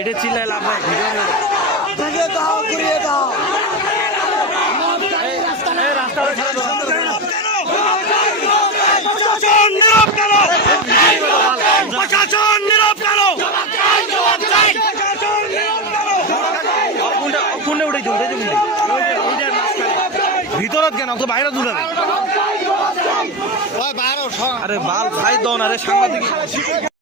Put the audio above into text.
এটা চিল্লায় লাভ নাই, ঘুরিয়ে দাও ঘুরিয়ে দাও। রাস্তাটা ছেড়ে দাও। ভিতরত কেন তো বাইরে দূরে আরে বাল খাই দাও না রে সাংবাদিক।